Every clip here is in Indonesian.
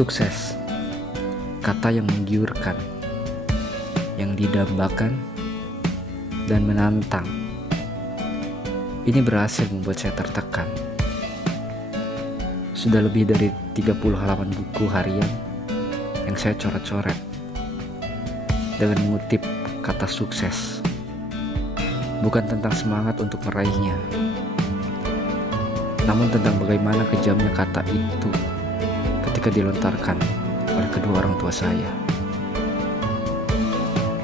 Sukses, kata yang menggiurkan, yang didambakan dan menantang. Ini berhasil membuat saya tertekan. Sudah lebih dari 30 halaman buku harian yang saya coret-coret dengan mengutip kata sukses. Bukan tentang semangat untuk meraihnya, namun tentang bagaimana kejamnya kata itu ketika dilontarkan oleh kedua orang tua saya.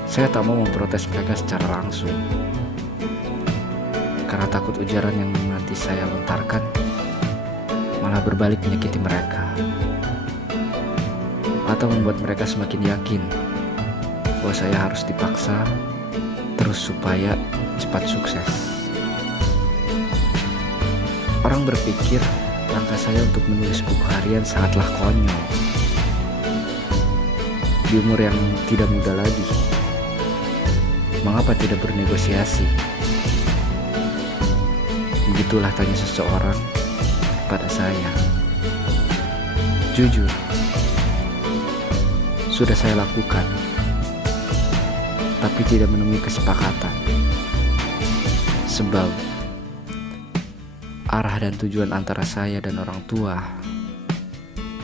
Saya tak mau memprotes mereka secara langsung, karena takut ujaran yang nanti saya lontarkan malah berbalik menyakiti mereka, atau membuat mereka semakin yakin bahwa saya harus dipaksa terus supaya cepat sukses. Orang berpikir langkah saya untuk menulis buku harian sangatlah konyol. Di umur yang tidak muda lagi, mengapa tidak bernegosiasi? Begitulah tanya seseorang pada saya. Jujur, sudah saya lakukan, tapi tidak menemui kesepakatan. Sebab arah dan tujuan antara saya dan orang tua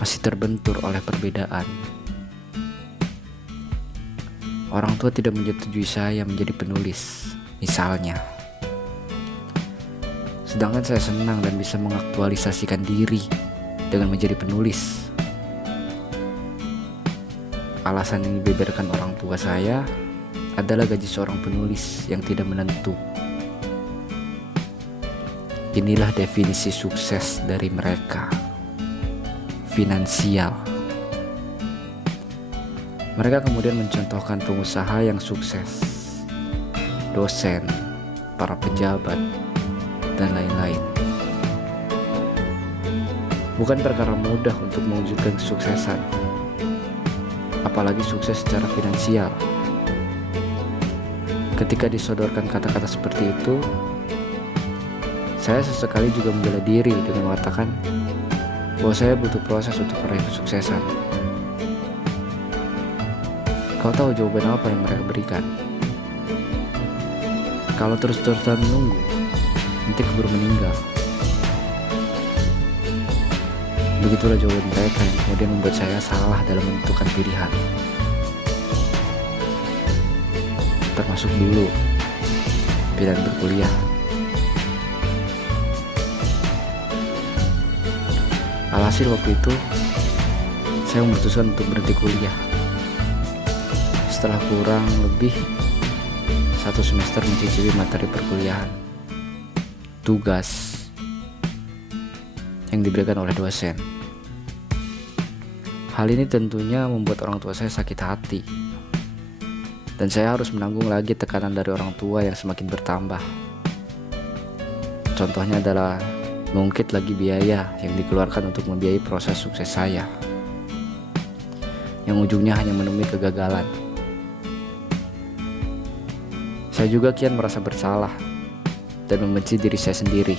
masih terbentur oleh perbedaan. Orang tua tidak menyetujui saya menjadi penulis, misalnya. Sedangkan saya senang dan bisa mengaktualisasikan diri dengan menjadi penulis. Alasan yang dibeberkan orang tua saya adalah gaji seorang penulis yang tidak menentu. Inilah definisi sukses dari mereka. Finansial. Mereka kemudian mencontohkan pengusaha yang sukses, dosen, para pejabat, dan lain-lain. Bukan perkara mudah untuk mewujudkan kesuksesan, apalagi sukses secara finansial. Ketika disodorkan kata-kata seperti itu, saya sesekali juga membela diri dengan mengatakan bahwa saya butuh proses untuk meraih kesuksesan. Kau tahu jawaban apa yang mereka berikan? Kalau terus-terusan menunggu, nanti keburu meninggal. Begitulah jawaban mereka yang kemudian membuat saya salah dalam menentukan pilihan. Termasuk dulu pilihan berkuliah. Alhasil waktu itu saya memutuskan untuk berhenti kuliah setelah kurang lebih 1 semester mencicipi materi perkuliahan, tugas yang diberikan oleh dosen. Hal ini tentunya membuat orang tua saya sakit hati, dan saya harus menanggung lagi tekanan dari orang tua yang semakin bertambah. Contohnya adalah mengungkit lagi biaya yang dikeluarkan untuk membiayai proses sukses saya, yang ujungnya hanya menemui kegagalan. Saya juga kian merasa bersalah dan membenci diri saya sendiri.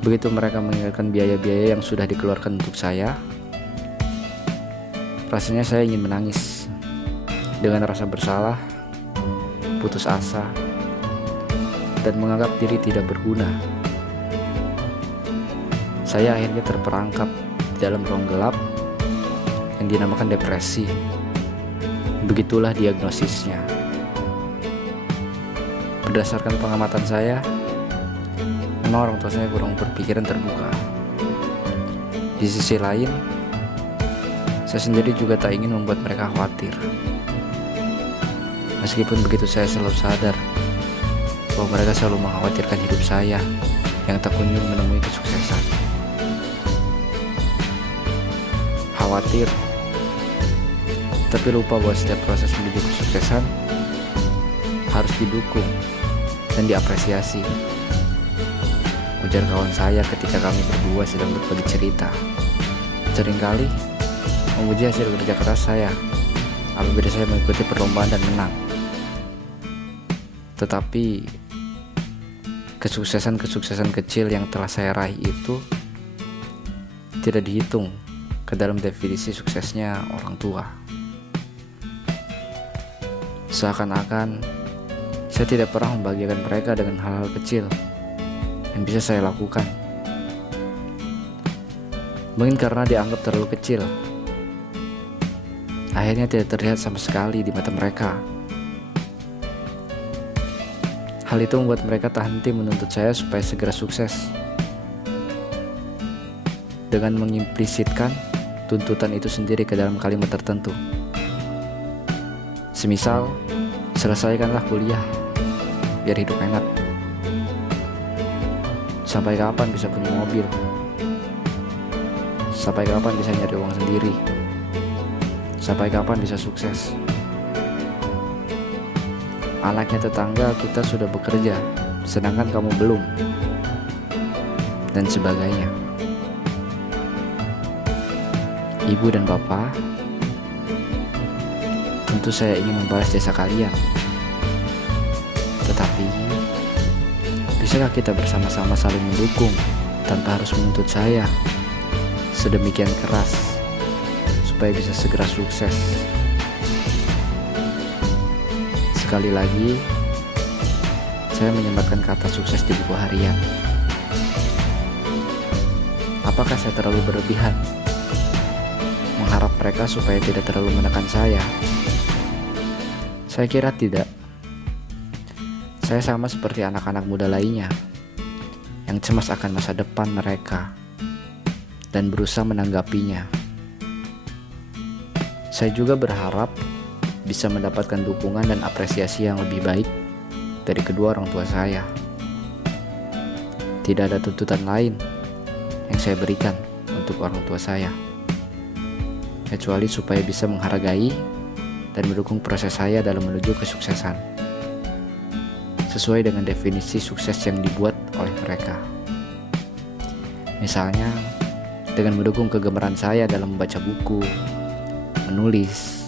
Begitu mereka mengingatkan biaya-biaya yang sudah dikeluarkan untuk saya, rasanya saya ingin menangis. Dengan rasa bersalah, putus asa, dan menganggap diri tidak berguna, saya akhirnya terperangkap di dalam ruang gelap yang dinamakan depresi. Begitulah diagnosisnya. Berdasarkan pengamatan saya, memang orang tua saya kurang berpikiran terbuka. Di sisi lain, saya sendiri juga tak ingin membuat mereka khawatir. Meskipun begitu, saya selalu sadar bahwa mereka selalu mengkhawatirkan hidup saya yang tak kunjung menemui kesuksesan. Khawatir, tapi lupa bahwa setiap proses menuju kesuksesan harus didukung dan diapresiasi, ujar kawan saya ketika kami berdua sedang berbagi cerita. Seringkali memuji hasil kerja keras saya apabila saya mengikuti perlombaan dan menang. Tetapi kesuksesan-kesuksesan kecil yang telah saya raih itu tidak dihitung ke dalam definisi suksesnya orang tua. Seakan-akan saya tidak pernah membahagiakan mereka dengan hal-hal kecil yang bisa saya lakukan. Mungkin karena dianggap terlalu kecil, akhirnya tidak terlihat sama sekali di mata mereka. Hal itu membuat mereka tak henti menuntut saya supaya segera sukses, dengan mengimplisitkan tuntutan itu sendiri ke dalam kalimat tertentu. Semisal, selesaikanlah kuliah biar hidup enak. Sampai kapan bisa punya mobil? Sampai kapan bisa nyari uang sendiri? Sampai kapan bisa sukses? Anaknya tetangga kita sudah bekerja, sedangkan kamu belum, dan sebagainya. Ibu dan Bapak, tentu saya ingin membalas jasa kalian. Tetapi, bisakah kita bersama-sama saling mendukung tanpa harus menuntut saya sedemikian keras supaya bisa segera sukses? Sekali lagi, saya menyematkan kata sukses di buku harian. Apakah saya terlalu berlebihan mengharap mereka supaya tidak terlalu menekan saya? Saya kira tidak. Saya sama seperti anak-anak muda lainnya yang cemas akan masa depan mereka dan berusaha menanggapinya. Saya juga berharap bisa mendapatkan dukungan dan apresiasi yang lebih baik dari kedua orang tua saya. Tidak ada tuntutan lain yang saya berikan untuk orang tua saya, kecuali supaya bisa menghargai dan mendukung proses saya dalam menuju kesuksesan, sesuai dengan definisi sukses yang dibuat oleh mereka. Misalnya, dengan mendukung kegemaran saya dalam membaca buku, menulis.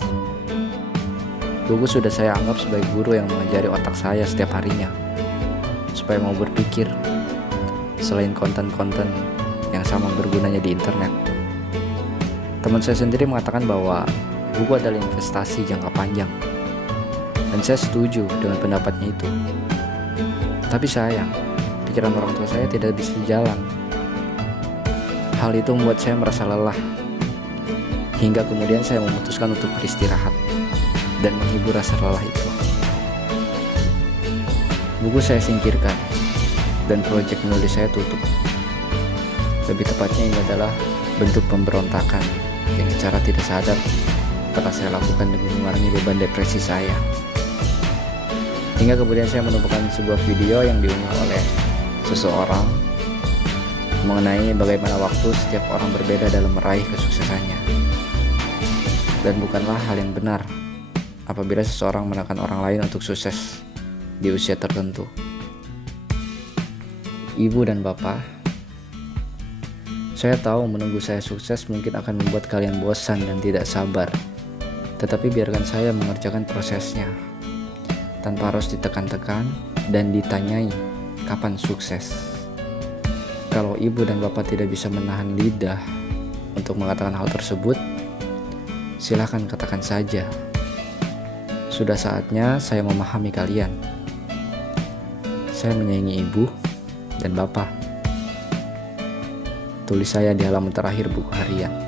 Buku sudah saya anggap sebagai guru yang mengajari otak saya setiap harinya, supaya mau berpikir selain konten-konten yang sama bergunanya di internet. Teman saya sendiri mengatakan bahwa buku adalah investasi jangka panjang, dan saya setuju dengan pendapatnya itu. Tapi sayang, pikiran orang tua saya tidak bisa jalan. Hal itu membuat saya merasa lelah, hingga kemudian saya memutuskan untuk beristirahat dan menghibur rasa lelah itu. Buku saya singkirkan, dan proyek menulis saya tutup. Lebih tepatnya ini adalah bentuk pemberontakan yang secara tidak sadar telah saya lakukan demi mengurangi beban depresi saya. Hingga kemudian saya menemukan sebuah video yang diunggah oleh seseorang mengenai bagaimana waktu setiap orang berbeda dalam meraih kesuksesannya. Dan bukanlah hal yang benar apabila seseorang menekan orang lain untuk sukses di usia tertentu. Ibu dan Bapak, saya tahu menunggu saya sukses mungkin akan membuat kalian bosan dan tidak sabar. Tetapi biarkan saya mengerjakan prosesnya, tanpa harus ditekan-tekan dan ditanyai kapan sukses. Kalau ibu dan bapak tidak bisa menahan lidah untuk mengatakan hal tersebut, silakan katakan saja. Sudah saatnya saya memahami kalian. Saya menyayangi ibu dan bapak. Tulis saya di halaman terakhir buku harian.